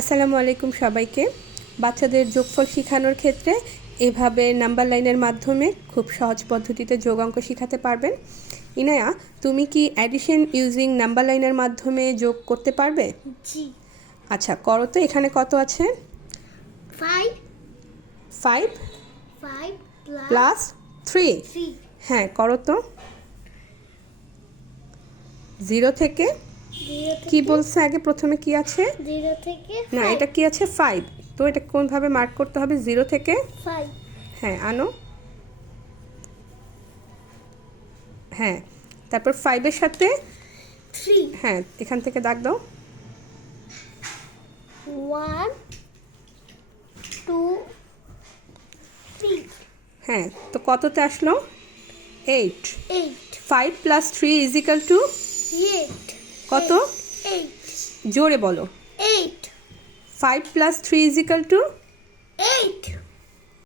আসসালামু আলাইকুম সবাইকে। বাচ্চাদের যোগফল শেখানোর ক্ষেত্রে এভাবে নাম্বার লাইনের মাধ্যমে খুব সহজ পদ্ধতিতে যোগ অঙ্ক শেখাতে পারবেন। ইনায়া, তুমি কি অ্যাডিশন ইউজিং নাম্বার লাইনের মাধ্যমে যোগ করতে পারবে? জি। আচ্ছা, করো তো। এখানে কত আছে? 5 5 প্লাস 3। 3। হ্যাঁ, করো তো। 0 থেকে কি বলছে আগে? প্রথমে কি আছে? 0 থেকে না, এটা কি আছে? 5। তো এটা কোনভাবে মার্ক করতে হবে? 0 থেকে 5। হ্যাঁ, আনো। হ্যাঁ, তারপর 5-এর সাথে 3। হ্যাঁ, এখান থেকে দাগ দাও। 1 2 3। হ্যাঁ, তো কততে আসলো? 8। 8 5 প্লাস 3 ইজ ইকাল টু 8। কত? 8 জোরে বলো। 8 5 প্লাস 3 ইজ ইকাল টু 8